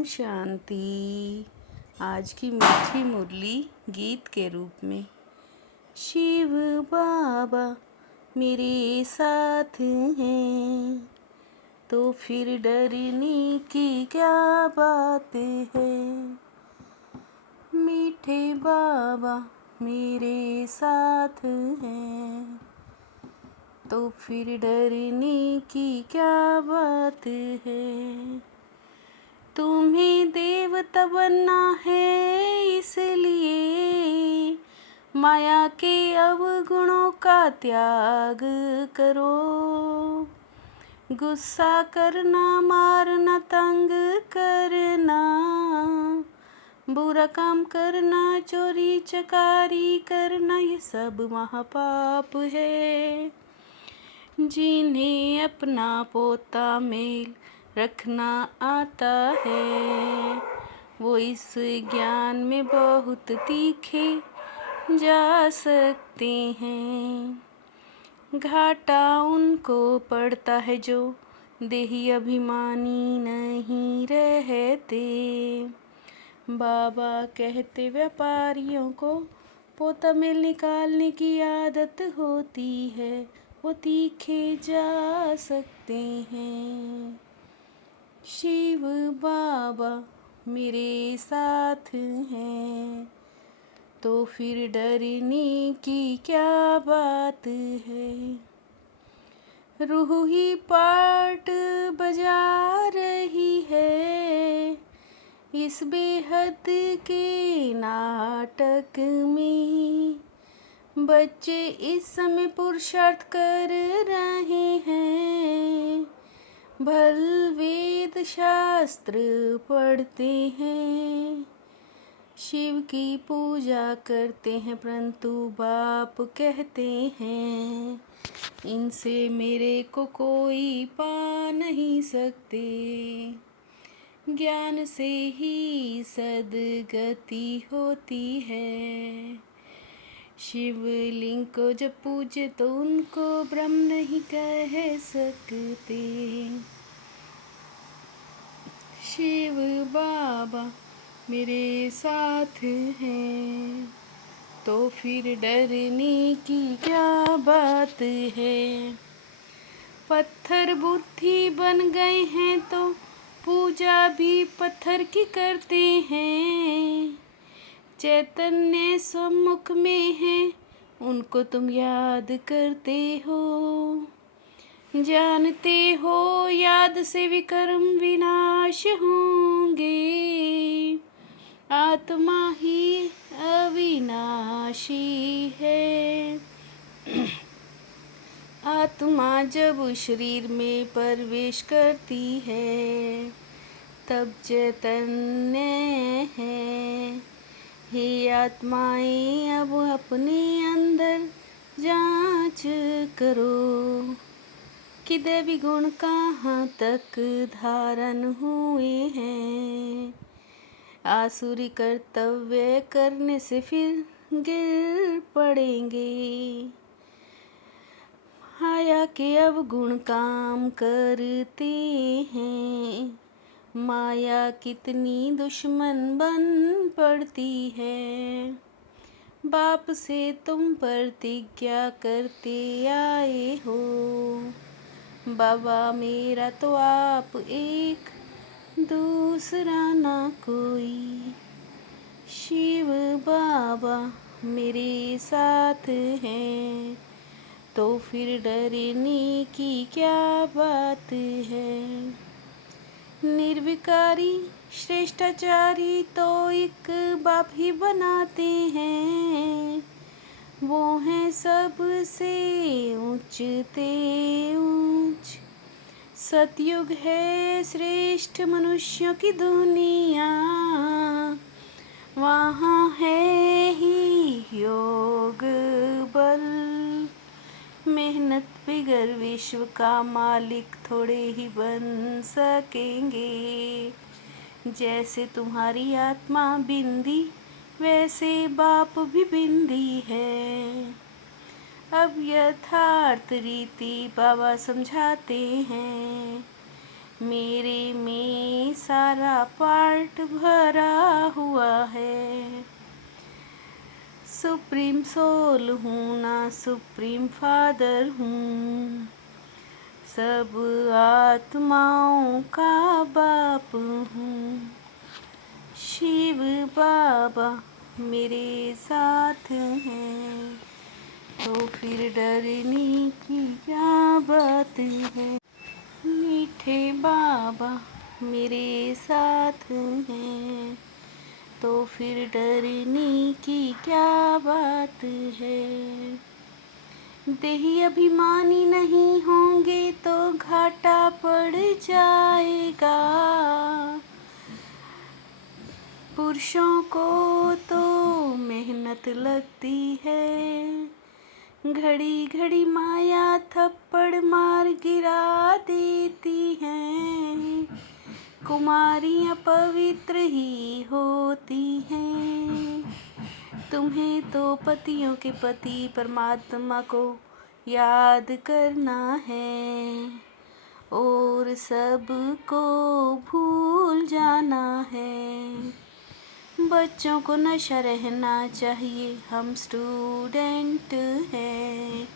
ओम शांति। आज की मीठी मुरली गीत के रूप में। शिव बाबा मेरे साथ हैं तो फिर डरने की क्या बात है। मीठे बाबा मेरे साथ हैं तो फिर डरने की क्या बात है। तुम्हें देवता बनना है इसलिए माया के अवगुणों का त्याग करो। गुस्सा करना, मारना, तंग करना, बुरा काम करना, चोरी चकारी करना, ये सब महापाप है। जिन्हें अपना पोता मेल रखना आता है वो इस ज्ञान में बहुत तीखे जा सकते हैं। घाटा उनको पड़ता है जो देही अभिमानी नहीं रहते। बाबा कहते व्यापारियों को पोता मेल निकालने की आदत होती है, वो तीखे जा सकते हैं। शिव बाबा मेरे साथ हैं तो फिर डरने की क्या बात है। रूह ही पाट बजा रही है इस बेहद के नाटक में। बच्चे इस समय पुरुषार्थ कर रहे हैं, भल वेद शास्त्र पढ़ते हैं, शिव की पूजा करते हैं, परंतु बाप कहते हैं इनसे मेरे को कोई पा नहीं सकते। ज्ञान से ही सद्गति होती है। शिवलिंग को जब पूजे तो उनको ब्रह्म नहीं कह सकते। शिव बाबा मेरे साथ हैं तो फिर डरने की क्या बात है। पत्थर बुद्धि बन गए हैं तो पूजा भी पत्थर की करते हैं। चैतन्य सम्मुख में है उनको तुम याद करते हो। जानते हो याद से विकर्म विनाश होंगे। आत्मा ही अविनाशी है। आत्मा जब शरीर में प्रवेश करती है तब चैतन्य है। हे आत्माएं अब अपने अंदर जांच करो कि दैवी गुण कहाँ तक धारण हुए हैं। आसुरी कर्तव्य करने से फिर गिर पड़ेंगे। माया के अवगुण काम करते हैं। माया कितनी दुश्मन बन पड़ती है। बाप से तुम प्रतिज्ञा करते आए हो, बाबा मेरा तो आप एक, दूसरा ना कोई। शिव बाबा मेरे साथ हैं तो फिर डरने की क्या बात है। निर्विकारी श्रेष्ठाचारी तो एक बाप ही बनाते हैं। वो हैं सबसे ऊंचते ऊंच। सतयुग है श्रेष्ठ मनुष्यों की दुनिया, वहाँ है ही योग बल। मेहनत बिगर विश्व का मालिक थोड़े ही बन सकेंगे। जैसे तुम्हारी आत्मा बिंदी वैसे बाप भी बिंदी है। अब यथार्थ रीति बाबा समझाते हैं मेरे में सारा पार्ट भरा हुआ है। सुप्रीम सोल हूँ ना सुप्रीम फादर हूँ, सब आत्माओं का बाप हूँ। शिव बाबा मेरे साथ हैं, तो फिर डरने की क्या बात है। मीठे बाबा मेरे साथ हैं, तो फिर डरने की क्या बात है। देही अभिमानी नहीं होंगे तो घाटा पड़ जाएगा। पुरुषों को तो मेहनत लगती है, घड़ी घड़ी माया थप्पड़ मार गिरा देती हैं। कुमारियाँ पवित्र ही होती हैं। तुम्हें तो पतियों के पति परमात्मा को याद करना है, और सबको भूल जाना है। बच्चों को नशा रहना चाहिए, हम स्टूडेंट हैं।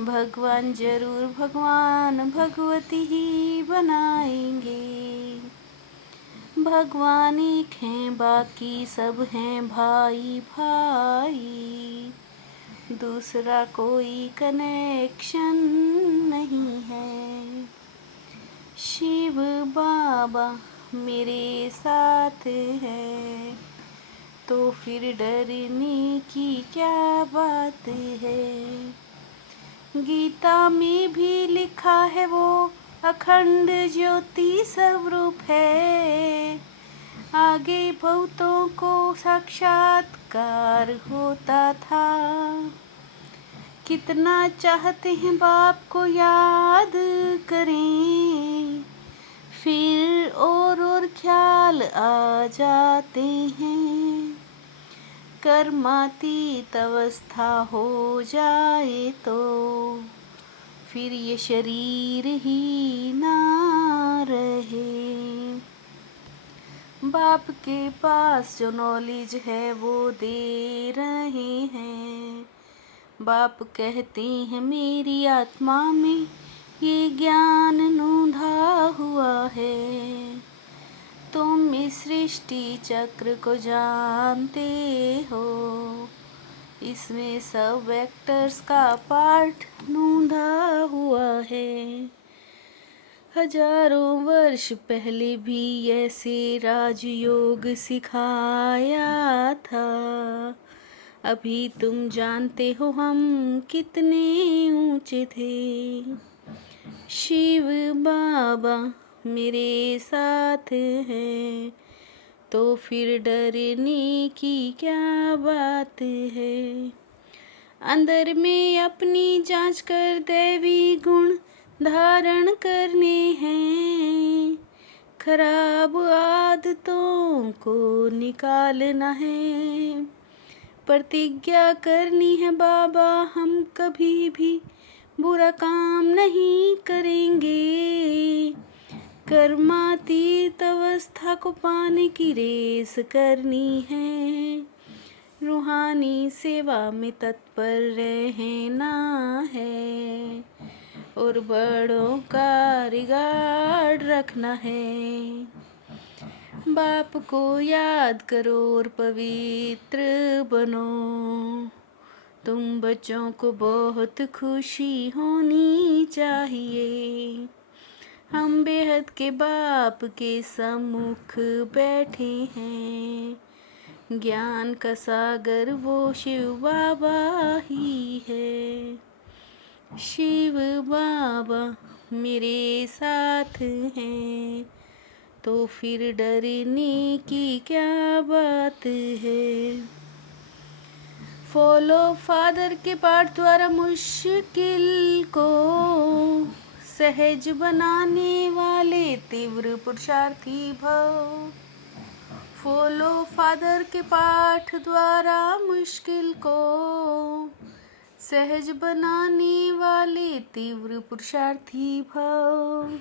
भगवान जरूर भगवान भगवती ही बनाएंगे। भगवान एक हैं, बाकी सब हैं भाई भाई, दूसरा कोई कनेक्शन नहीं है। शिव बाबा मेरे साथ है, तो फिर डरने की क्या बात है। गीता में भी लिखा है वो अखंड ज्योति स्वरूप है, आगे बहुतों को साक्षात्कार होता था। कितना चाहते हैं बाप को याद करें, फिर और ख्याल आ जाते हैं। कर्मातीत अवस्था हो जाए तो फिर ये शरीर ही ना रहे। बाप के पास जो नॉलेज है वो दे रहे हैं। बाप कहते हैं मेरी आत्मा में ये ज्ञान नूंधा हुआ है। तुम इस सृष्टि चक्र को जानते हो, इसमें सब वेक्टर्स का पार्ट नूंधा हुआ है। हजारों वर्ष पहले भी ऐसे राजयोग सिखाया था। अभी तुम जानते हो हम कितने ऊंचे थे। शिव बाबा मेरे साथ हैं, तो फिर डरने की क्या बात है। अंदर में अपनी जांच कर दैवी गुण धारण करने हैं। खराब आदतों को निकालना है। प्रतिज्ञा करनी है बाबा हम कभी भी बुरा काम नहीं करेंगे। कर्मातीत अवस्था को पाने की रेस करनी है। रूहानी सेवा में तत्पर रहना है, और बड़ों का रिगार्ड रखना है। बाप को याद करो और पवित्र बनो। तुम बच्चों को बहुत खुशी होनी चाहिए। हम बेहद के बाप के सम्मुख बैठे हैं। ज्ञान का सागर वो शिव बाबा ही है। शिव बाबा मेरे साथ हैं, तो फिर डरने की क्या बात है। फॉलो फादर के पाठ द्वारा मुश्किल को सहज बनाने वाले तीव्र पुरुषार्थी भव। फॉलो फादर के पाठ द्वारा मुश्किल को सहज बनाने वाले तीव्र पुरुषार्थी भव।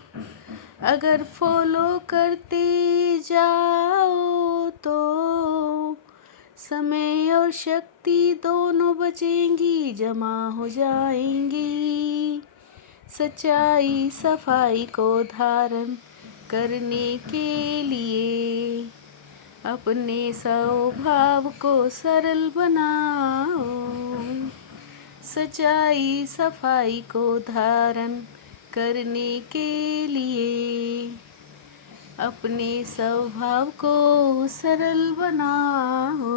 अगर फॉलो करते जाओ तो समय और शक्ति दोनों बचेंगी, जमा हो जाएंगी। सच्चाई सफाई को धारण करने के लिए अपने स्वभाव को सरल बनाओ। सच्चाई सफाई को धारण करने के लिए अपने स्वभाव को सरल बनाओ।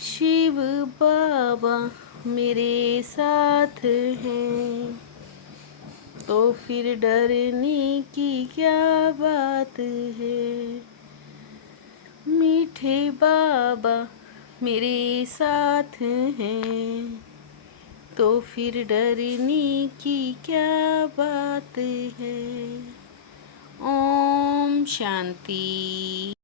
शिव बाबा मेरे साथ हैं, तो फिर डरने की क्या बात है। मीठे बाबा मेरे साथ हैं, तो फिर डरने की क्या बात है। ओम शांति।